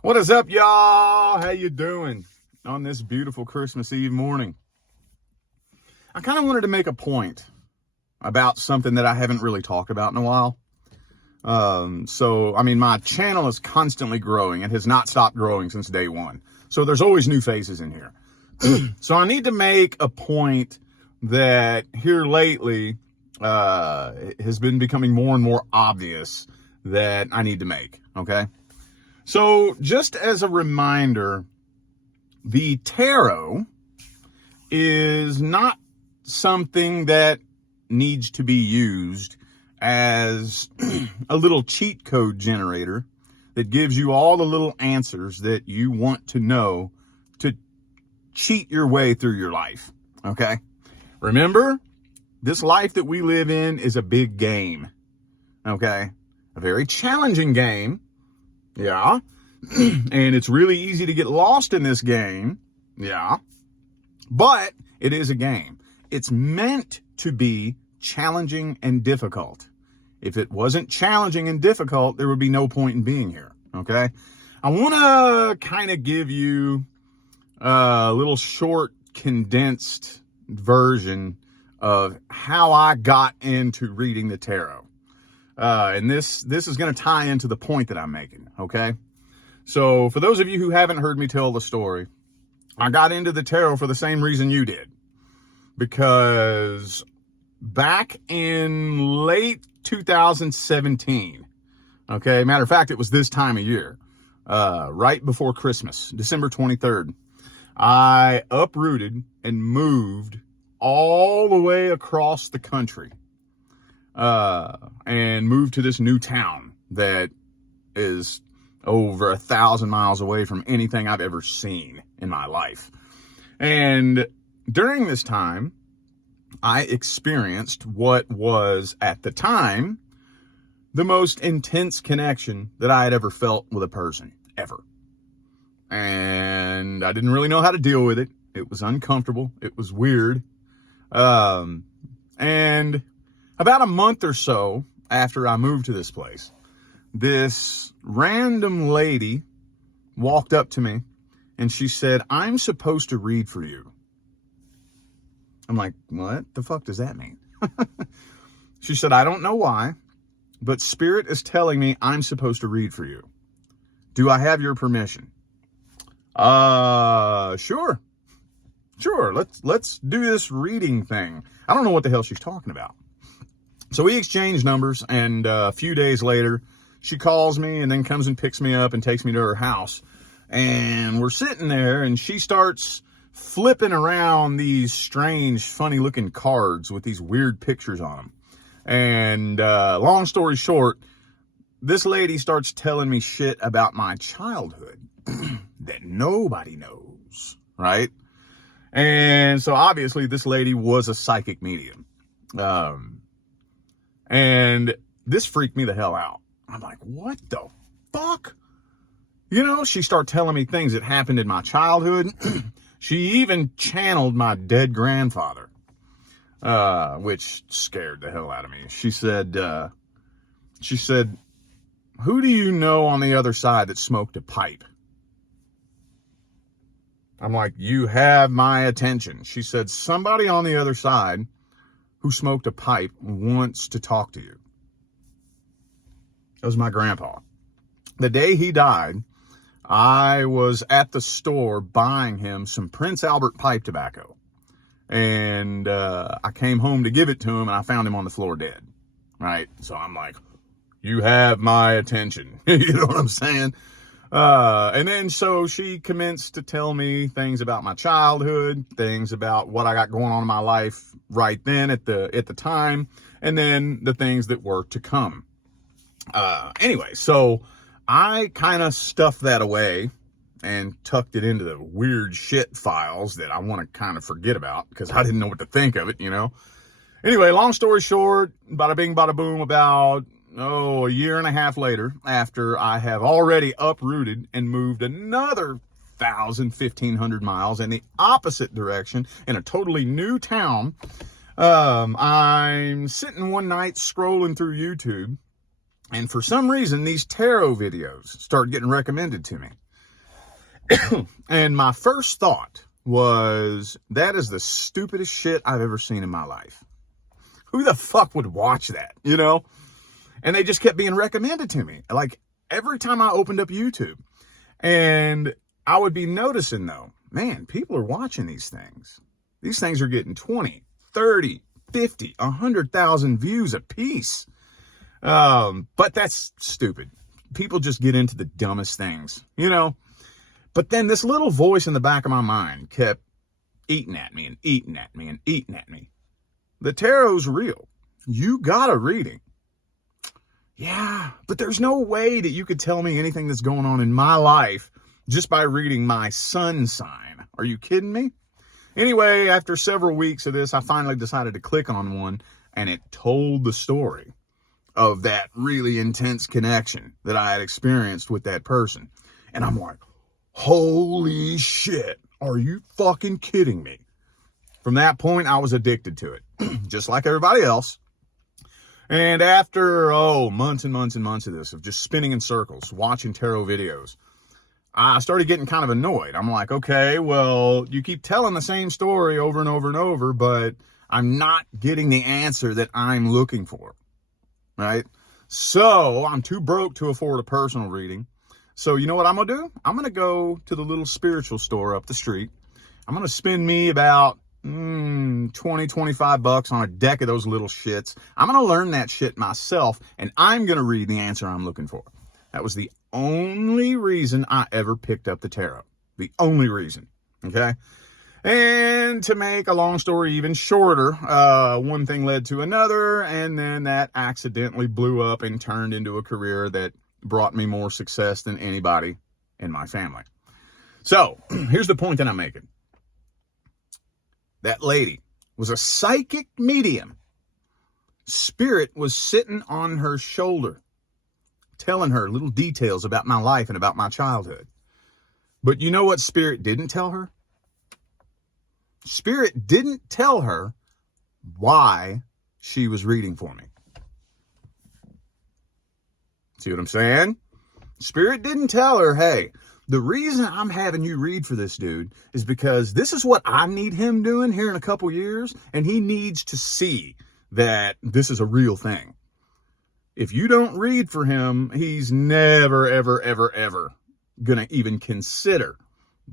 What is up, y'all? How you doing on this beautiful Christmas Eve morning? I kind of wanted to make a point about something that I haven't really talked about in a while. My channel is constantly growing. It has not stopped growing since day one. So there's always new faces in here. So I need to make a point that here lately has been becoming more and more obvious that I need to make, okay? So just as a reminder, the tarot is not something that needs to be used as a little cheat code generator that gives you all the little answers that you want to know to cheat your way through your life, okay? Remember, this life that we live in is a big game, okay? A very challenging game. Yeah. And it's really easy to get lost in this game. Yeah. But it is a game. It's meant to be challenging and difficult. If it wasn't challenging and difficult, there would be no point in being here. Okay. I want to kind of give you a little short, condensed version of how I got into reading the tarot. And this is going to tie into the point that I'm making, okay? So for those of you who haven't heard me tell the story, I got into the tarot for the same reason you did. Because back in late 2017, okay, matter of fact, it was this time of year, right before Christmas, December 23rd, I uprooted and moved all the way across the country. And moved to this new town that is over 1,000 miles away from anything I've ever seen in my life. And during this time, I experienced what was, at the time, the most intense connection that I had ever felt with a person, ever. And I didn't really know how to deal with it. It was uncomfortable. It was weird. And about a month or so after I moved to this place, this random lady walked up to me and she said, "I'm supposed to read for you." I'm like, what the fuck does that mean? She said, "I don't know why, but Spirit is telling me I'm supposed to read for you. Do I have your permission?" Sure. Let's do this reading thing. I don't know what the hell she's talking about. So we exchanged numbers, and a few days later, she calls me and then comes and picks me up and takes me to her house. And we're sitting there, and she starts flipping around these strange, funny-looking cards with these weird pictures on them. And long story short, this lady starts telling me shit about my childhood that nobody knows, right? And so obviously this lady was a psychic medium. And this freaked me the hell out. I'm like, what the fuck? You know, she started telling me things that happened in my childhood. She even channeled my dead grandfather, which scared the hell out of me. She said, "Who do you know on the other side that smoked a pipe?" I'm like, "You have my attention." She said, "Somebody on the other side who smoked a pipe wants to talk to you." That was my grandpa. The day he died, I was at the store buying him some Prince Albert pipe tobacco. And I came home to give it to him, and I found him on the floor dead. Right? So I'm like, you have my attention. You know what I'm saying? And then so she commenced to tell me things about my childhood, things about what I got going on in my life right then at the time, and then the things that were to come. Anyway, so I kind of stuffed that away and tucked it into the weird shit files that I want to kind of forget about because I didn't know what to think of it, you know. Anyway, long story short, bada bing, bada boom, about a year and a half later, after I have already uprooted and moved another 1,500 miles in the opposite direction in a totally new town, I'm sitting one night scrolling through YouTube, and for some reason, these tarot videos started getting recommended to me. And my first thought was, that is the stupidest shit I've ever seen in my life. Who the fuck would watch that, you know? And they just kept being recommended to me, like every time I opened up YouTube. And I would be noticing, though, man, people are watching these things. These things are getting 20, 30, 50, 100,000 views a piece. But that's stupid. People just get into the dumbest things, you know? But then this little voice in the back of my mind kept eating at me and eating at me and eating at me. The tarot's real. You got a reading. Yeah, but there's no way that you could tell me anything that's going on in my life just by reading my sun sign. Are you kidding me? Anyway, after several weeks of this, I finally decided to click on one, and it told the story of that really intense connection that I had experienced with that person. And I'm like, holy shit, are you fucking kidding me? From that point, I was addicted to it, just like everybody else. And after, months and months and months of this, of just spinning in circles, watching tarot videos, I started getting kind of annoyed. I'm like, okay, well, you keep telling the same story over and over and over, but I'm not getting the answer that I'm looking for, right? So I'm too broke to afford a personal reading. So you know what I'm going to do? I'm going to go to the little spiritual store up the street. I'm going to spend me about 20, 25 bucks on a deck of those little shits. I'm going to learn that shit myself, and I'm going to read the answer I'm looking for. That was the only reason I ever picked up the tarot. The only reason. Okay? And to make a long story even shorter, one thing led to another, and then that accidentally blew up and turned into a career that brought me more success than anybody in my family. So, here's the point that I'm making. That lady was a psychic medium. Spirit was sitting on her shoulder, telling her little details about my life and about my childhood. But you know what Spirit didn't tell her? Spirit didn't tell her why she was reading for me. See what I'm saying? Spirit didn't tell her, hey, the reason I'm having you read for this dude is because this is what I need him doing here in a couple years, and he needs to see that this is a real thing. If you don't read for him, he's never, ever, ever, ever going to even consider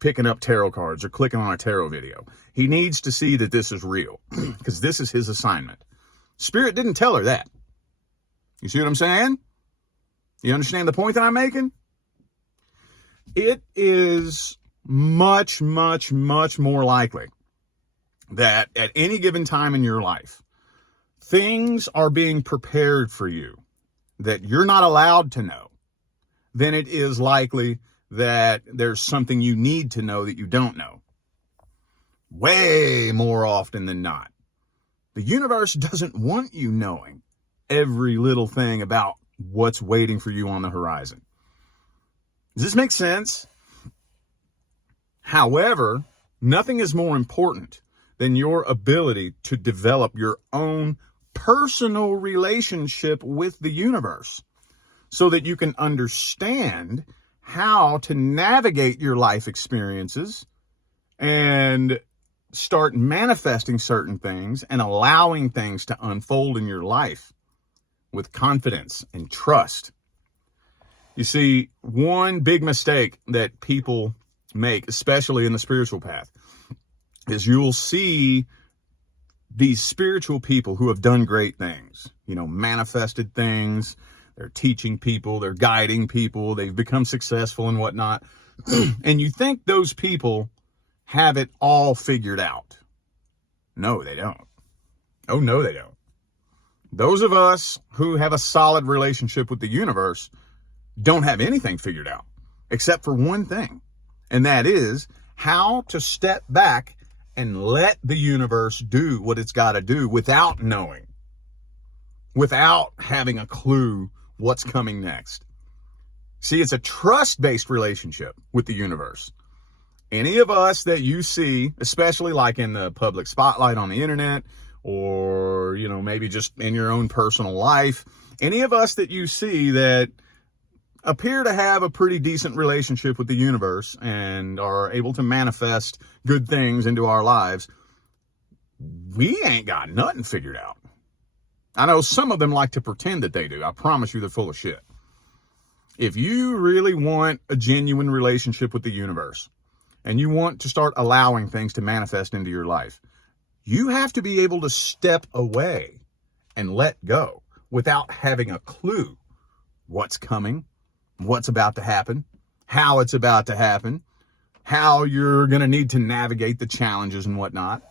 picking up tarot cards or clicking on a tarot video. He needs to see that this is real because this is his assignment. Spirit didn't tell her that. You see what I'm saying? You understand the point that I'm making? It is much, much, much more likely that at any given time in your life, things are being prepared for you that you're not allowed to know than it is likely that there's something you need to know that you don't know. Way more often than not. The universe doesn't want you knowing every little thing about what's waiting for you on the horizon. Does this make sense? However, nothing is more important than your ability to develop your own personal relationship with the universe so that you can understand how to navigate your life experiences and start manifesting certain things and allowing things to unfold in your life with confidence and trust. You see, one big mistake that people make, especially in the spiritual path, is you'll see these spiritual people who have done great things, manifested things, they're teaching people, they're guiding people, they've become successful and whatnot. And you think those people have it all figured out. No, they don't. Oh, no, they don't. Those of us who have a solid relationship with the universe don't have anything figured out except for one thing, and that is how to step back and let the universe do what it's got to do without knowing, without having a clue what's coming next. See, it's a trust-based relationship with the universe. Any of us that you see, especially like in the public spotlight on the internet, or, maybe just in your own personal life, any of us that you see that appear to have a pretty decent relationship with the universe and are able to manifest good things into our lives, we ain't got nothing figured out. I know some of them like to pretend that they do. I promise you they're full of shit. If you really want a genuine relationship with the universe and you want to start allowing things to manifest into your life, you have to be able to step away and let go without having a clue what's coming, what's about to happen, how it's about to happen, how you're going to need to navigate the challenges and whatnot.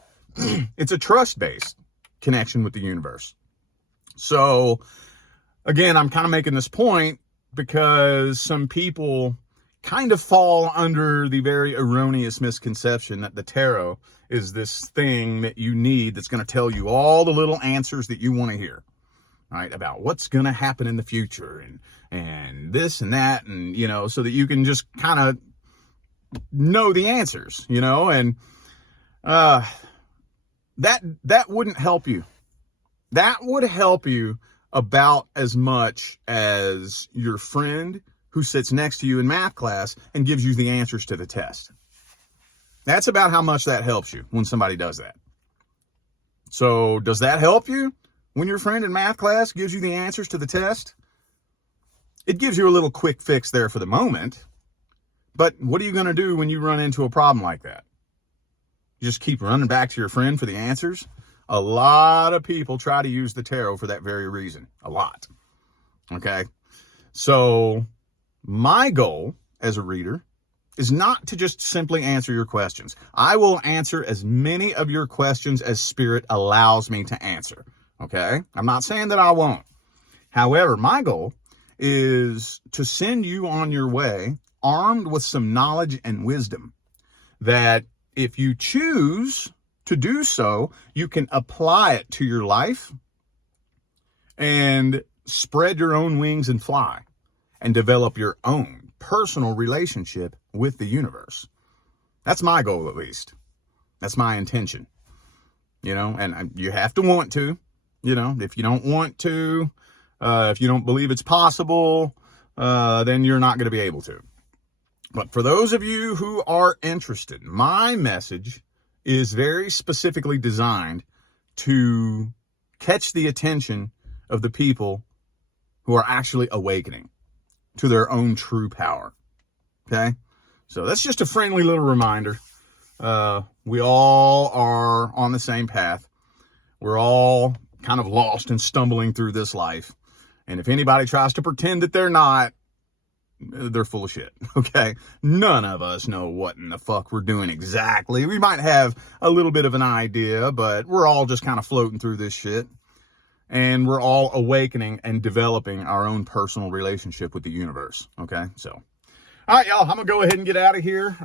It's a trust-based connection with the universe. So, again, I'm kind of making this point because some people kind of fall under the very erroneous misconception that the tarot is this thing that you need that's going to tell you all the little answers that you want to hear, right? About what's going to happen in the future and this and that, and, you know, so that you can just kind of know the answers, you know, and that wouldn't help you. That would help you about as much as your friend who sits next to you in math class and gives you the answers to the test. That's about how much that helps you when somebody does that. So does that help you when your friend in math class gives you the answers to the test? It gives you a little quick fix there for the moment. But what are you going to do when you run into a problem like that? You just keep running back to your friend for the answers? A lot of people try to use the tarot for that very reason. A lot. Okay? So my goal as a reader is not to just simply answer your questions. I will answer as many of your questions as Spirit allows me to answer. Okay? I'm not saying that I won't. However, my goal is to send you on your way armed with some knowledge and wisdom that if you choose to do so, you can apply it to your life and spread your own wings and fly and develop your own personal relationship with the universe. That's my goal, at least. That's my intention. You know, and you have to want to, you know, if you don't want to, if you don't believe it's possible, then you're not going to be able to. But for those of you who are interested, my message is very specifically designed to catch the attention of the people who are actually awakening to their own true power. Okay? So that's just a friendly little reminder. We all are on the same path. We're all kind of lost and stumbling through this life. And if anybody tries to pretend that they're not, they're full of shit, okay? None of us know what in the fuck we're doing exactly. We might have a little bit of an idea, but we're all just kind of floating through this shit. And we're all awakening and developing our own personal relationship with the universe, okay? So, all right, y'all, I'm going to go ahead and get out of here.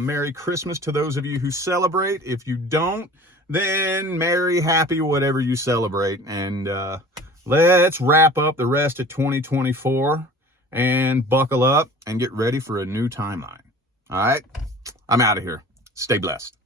Merry Christmas to those of you who celebrate. If you don't, then merry, happy, whatever you celebrate. And let's wrap up the rest of 2024. And buckle up and get ready for a new timeline. All right? I'm out of here. Stay blessed.